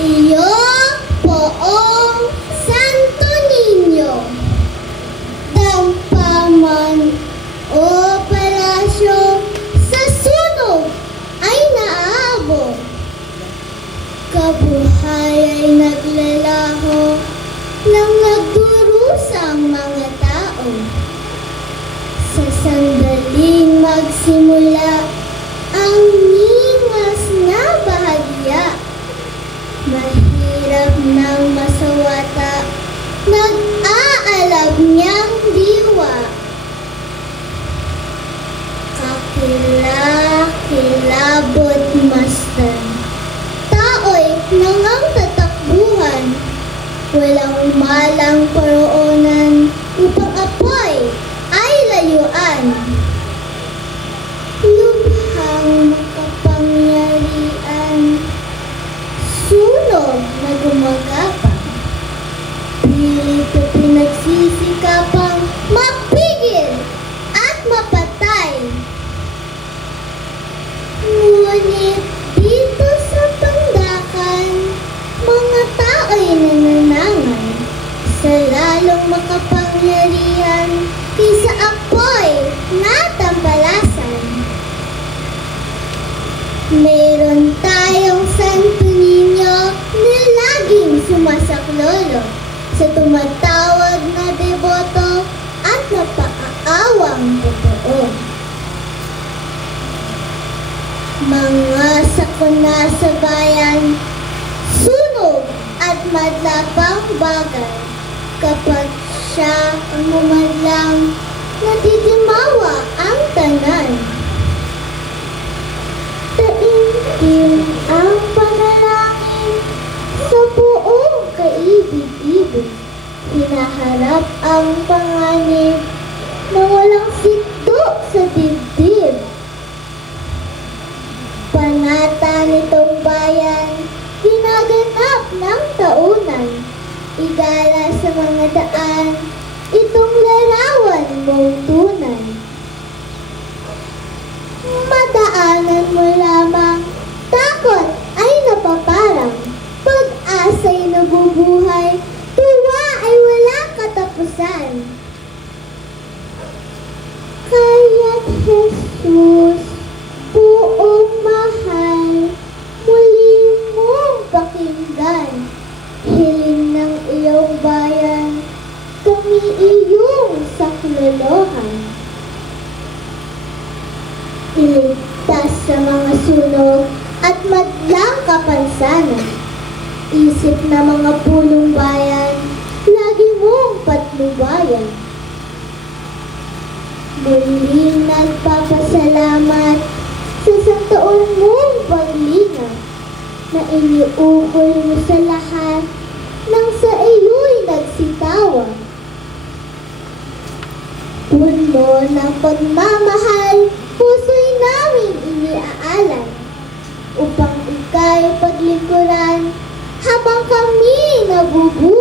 Iyo poong Santo Niño, dampaman o palasyo sa sunog ay naabot. Kabuhay ay naglalaho nang nagdurusang mga tao. Sa sandaling magsimula ang ningas na bahagya. Mahirap ng masawata, nag-aalab niyang diwa. Kakilabot masdan, tao'y nangang tatakbuhan, walang malang paroonan upang apoy ay layuan. Lubhang makapangyarihan, sunog na gumagapang, pilit na pinagsisikapang mapigil at mapatay. Ngunit dito sa Pandakan, mga tao'y nananangan sa lalong makapangyarihan kaysa apoy na tampalasan. Meron tayong Santo Niño na laging sumasaklolo sa tumatawag na deboto at napaaawang totoo. Mga sakuna sa bayan, sunog at madlapang bagay, kapag siya ang mumadlang, natidimawa ang tanan. Taimtim ang panalangin sa buong kaibig-ibig, hinaharap ang panganib na walang sikdo sa dibdib. Panata nitong bayan, ginaganap ng taunan, igala sa mga daan, itong larawan mong tunay. Madaanan mo lamang, takot ay napaparang, pag-asa'y nabubuhay, tuwa ay walang katapusan. Kaya't Jesus, buong mahal, muli mong pakinggan, hiling ng iyong bayan, kami iyong saklolohan. Iligtas sa mga sunog at madlang kapansanan, isip na mga pulong bayan, lagi mong patnubayan. Muling nagpapasalamat sa santaon mong paglingap na iniukol mo sa lahat nang sa iyo'y nagsitawag. Puno ng pagmamahal, puso'y namin iniaalay upang ika'y paglikuran habang kami nabubuhay.